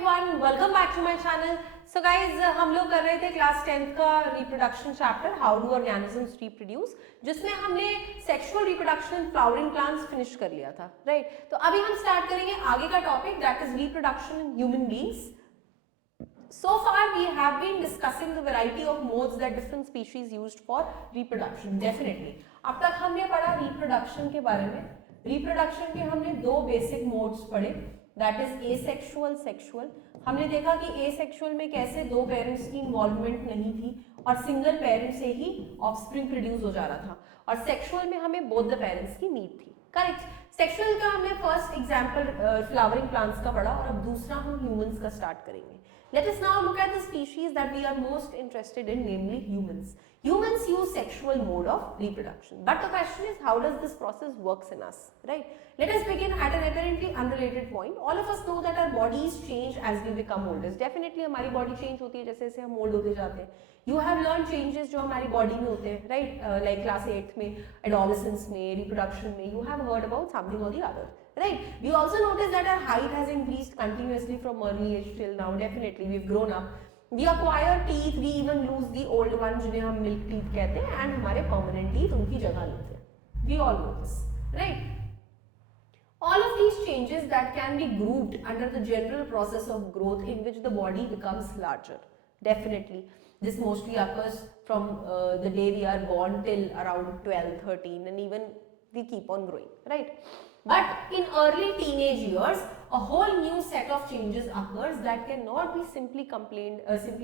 Everyone, welcome back to my channel. So guys, हम लोग कर रहे थे क्लास 10th का reproduction chapter how do organisms reproduce, जिसमें हमने sexual reproduction in flowering plants finish कर लिया था, राइट? तो अभी हम स्टार्ट करेंगे आगे का topic, that is reproduction in human beings. So far we have been discussing the variety of modes that different species used for reproduction. Definitely. अब तक हमने पढ़ा reproduction के बारे में. Reproduction के हमने दो basic modes पढ़े. That is asexual, sexual. हमने देखा कि asexual में कैसे दो पेरेंट्स की इन्वॉल्वमेंट नहीं थी और सिंगल पेरेंट से ही ऑफस्प्रिंग प्रोड्यूस हो जा रहा था, और सेक्सुअल में हमें बोथ द पेरेंट्स की नीड थी. करेक्ट. सेक्सुअल का हमने फर्स्ट एग्जांपल फ्लावरिंग प्लांट्स का पढ़ा, और अब दूसरा हम ह्यूमंस का स्टार्ट करेंगे. Let us now look at the species that we are most interested in, namely humans. Humans use sexual mode of reproduction. But the question is, how does this process works in us, right? Let us begin at an apparently unrelated point. All of us know that our bodies change as we become older. Definitely हमारी body change होती है जैसे जैसे हम old होते जाते हैं. You have learned changes जो हमारी body में होते हैं, right? Like class 8th में, adolescence में, reproduction में, you have heard about something or the other. Right? We also notice that our height has increased continuously from early age till now. Definitely, we've grown up. We acquire teeth. We even lose the old ones, जिन्हें हम milk teeth कहते हैं, and हमारे permanent teeth उनकी जगह लेते हैं. We all know this, right? All of these changes that can be grouped under the general process of growth in which the body becomes larger. Definitely, this mostly occurs from the day we are born till around 12, 13, and even we keep on growing, right? But in early teenage years, a whole new set of changes occurs that cannot be simply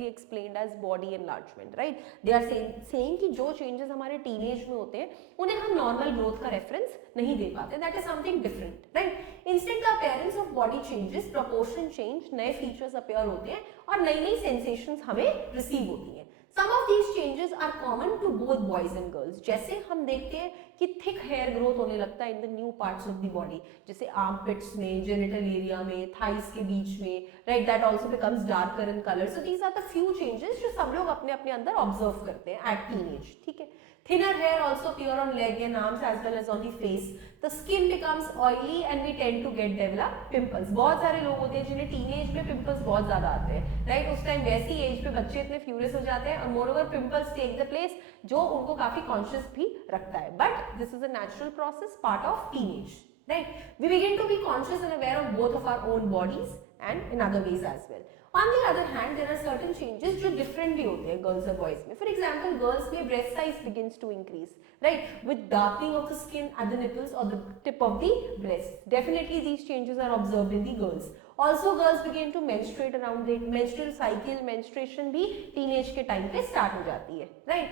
explained as body enlargement, right? They are saying कि जो changes हमारे teenage में होते हैं, उन्हें हम normal growth का reference नहीं दे पाते. That is something different, right? Instead, the appearance of body changes, proportion change, नए features appear होते हैं और नई नई sensations हमें receive होती हैं. Some of these changes are common to both boys and girls. जैसे हम देखते हैं कि thick hair growth होने लगता है in the new parts of the body, जैसे armpits में, genital area में, thighs के बीच में, right? That also becomes darker in color. So these are the few changes जो सब लोग अपने अपने अंदर observe करते हैं at teenage. ठीक है? Thinner hair also appear on leg and arms as well as on the face. The skin becomes oily and we tend to get develop pimples. बहुत सारे लोग होते हैं जिन्हें teenage में pimples बहुत ज़्यादा आते हैं, right? उस टाइम वैसी एज पे बच्चे इतने furious हो जाते हैं, और moreover pimples take the place, जो उनको काफी conscious भी रखता है. But this is a natural process, part of teenage, right? We begin to be conscious and aware of both of our own bodies and in other ways as well. On the other hand, there are certain changes जो differently होते हैं girls और boys में. For example, girls में breast size begins to increase, right? With darkening of the skin at the nipples or the tip of the breast. Definitely these changes are observed in the girls. Also, girls begin to menstruate around the menstrual cycle. Menstruation भी teenage के time पे start हो जाती है, right?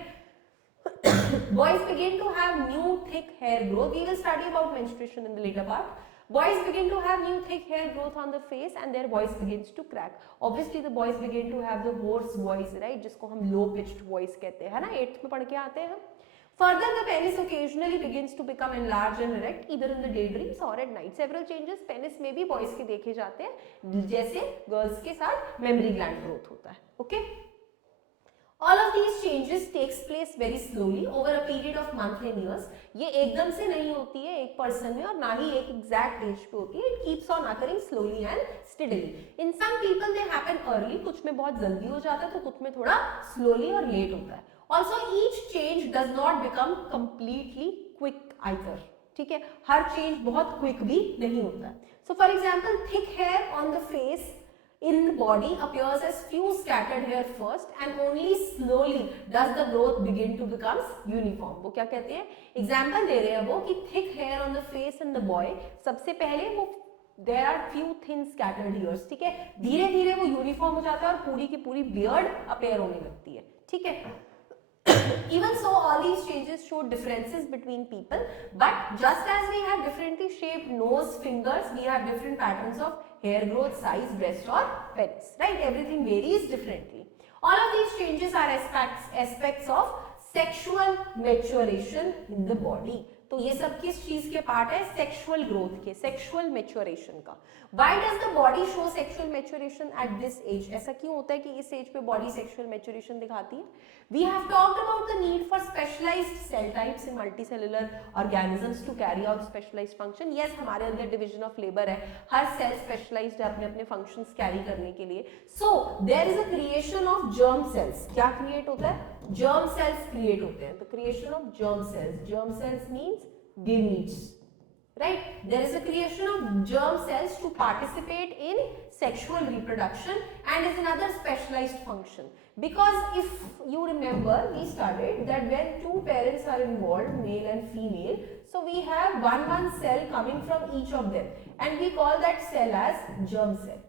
Boys begin to have new thick hair growth. We will study about menstruation in the later part. Boys begin to have new thick hair growth on the face and their voice begins to crack. Obviously the boys begin to have the hoarse voice, right? जिसको हम low pitched voice कहते हैं, है ना? 8th में पढ़ के आते हैं हम. Further, the penis occasionally begins to become enlarged and erect either in the daydreams or at night. Several changes penis में भी boys के देखे जाते हैं, जैसे girls के साथ memory gland growth होता है. Okay? All of these changes takes place very slowly over a period of months and years. ये एकदम से नहीं होती है एक पर्सन में, और ना ही एक एग्जैक्ट एज पे होती है. It keeps on occurring slowly and steadily. In some people they happen early. कुछ में बहुत जल्दी हो जाता है, तो कुछ में थोड़ा slowly और late होता है. Also, each change does not become completely quick either. ठीक है? हर change बहुत quick भी नहीं होता है. So, for example, thick hair on the face in the body appears as few scattered hair first, and only slowly does the growth begin to become uniform. वो क्या कहते हैं? Example दे रहे हैं वो कि thick hair on the face in the boy, सबसे पहले वो there are few thin scattered hairs, ठीक है? धीरे धीरे वो यूनिफॉर्म हो जाता है और पूरी की पूरी beard appear होने लगती है. ठीक है? Even so, all these changes show differences between people, but just as we have differently shaped nose, fingers, we have different patterns of hair growth, size, breast or penis, right? Everything varies differently. All of these changes are aspects of sexual maturation in the body. तो तो ये सब किस चीज के part है? Sexual growth के, sexual maturation का। Why does the body show sexual maturation at this age? ऐसा क्यों होता है कि इस एज पे बॉडी सेक्सुअल मैच्योरेशन दिखाती है? We have talked about the need for specialized cell types in multicellular organisms to carry out specialized function. Yes, हमारे अंदर division of labor है, हर cell specialized है अपने अपने functions carry करने के लिए. So there is a creation of germ cells. क्या create होता है? Germ cells create होते हैं. The creation of germ cells. Germ cells means gametes. Right? There is a creation of germ cells to participate in sexual reproduction and is another specialized function. Because if you remember, we studied that when two parents are involved, male and female, so we have one cell coming from each of them and we call that cell as germ cell.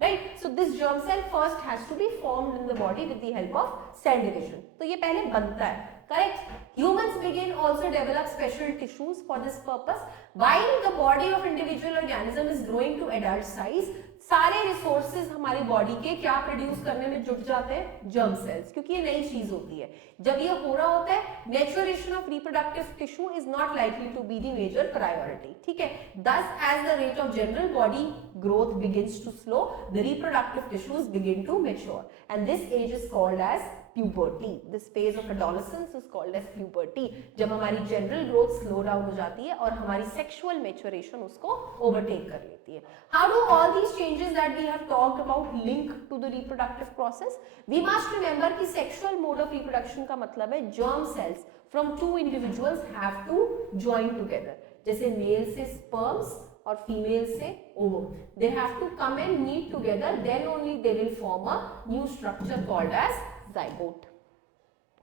Right? So this germ cell first has to be formed in the body with the help of cell division. तो ये पहले बनता है. Correct? Humans begin also develop special tissues for this purpose. While the body of individual organism is growing to adult size, सारे resources हमारे body के क्या produce करने में जुट जाते हैं? जर्म सेल्स, क्योंकि ये नई चीज होती है. जब ये हो रहा होता है, maturation of reproductive tissue is not likely to be the major priority. ठीक है. Thus, as the rate of general body growth begins to slow, the reproductive tissues begin to mature, and this age is called as puberty. This phase of adolescence is called as puberty. जब हमारी general growth slow down हो जाती है और हमारी sexual maturation उसको overtake कर लेती है. How do all these changes that we have talked about link to the reproductive process? We must remember कि sexual mode of reproduction का मतलब है germ cells from two individuals have to join together. जैसे male से sperms और female से ovum. They have to come and meet together, then only they will form a new structure called as zygote.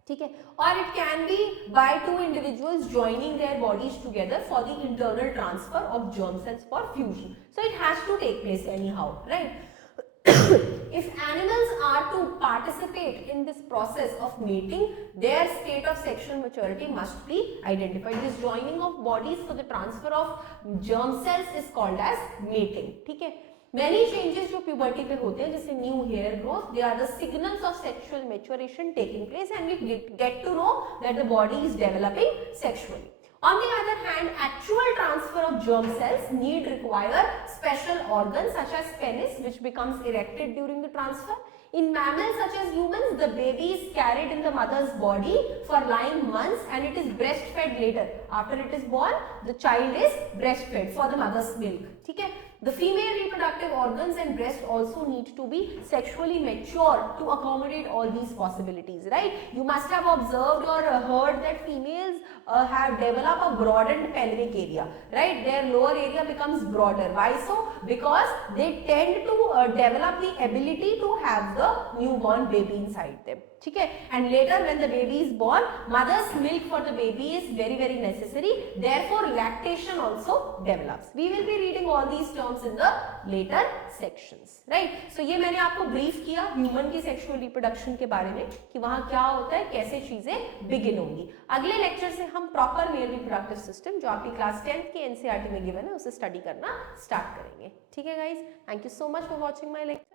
ठीक है. और it can be by two individuals joining their bodies together for the internal transfer of germ cells for fusion. So it has to take place anyhow, right? If animals are to participate in this process of mating, their state of sexual maturity must be identified. This joining of bodies for the transfer of germ cells is called as mating. ठीक है. Many changes जो puberty पे होते हैं, जैसे new hair growth, they are the signals of sexual maturation taking place, and we get to know that the body is developing sexually. On the other hand, actual transfer of germ cells need require special organs such as penis, which becomes erected during the transfer. In mammals such as humans, the baby is carried in the mother's body for 9 months and it is breastfed later. After it is born, the child is breastfed for the mother's milk. ठीक है. The female reproductive organs and breast also need to be sexually mature to accommodate all these possibilities, right? You must have observed or heard that females have developed a broadened pelvic area, right? Their lower area becomes broader. Why so? Because they tend to develop the ability to have the newborn baby inside them. ठीक है. And later when the baby is born, mother's milk for the baby is very very necessary. Therefore lactation also develops. We will be reading all these terms in the later sections, right? So ये मैंने आपको brief किया human की sexual reproduction के बारे में कि वहाँ क्या होता है, कैसे चीजें बिगिन होंगी. अगले लेक्चर से हम प्रॉपर मेल रिप्रोडक्टिव सिस्टम जो आपकी क्लास 10th की एनसीईआरटी में गिवन है उसे स्टडी करना स्टार्ट करेंगे. ठीक है guys, thank you so much for watching my lecture.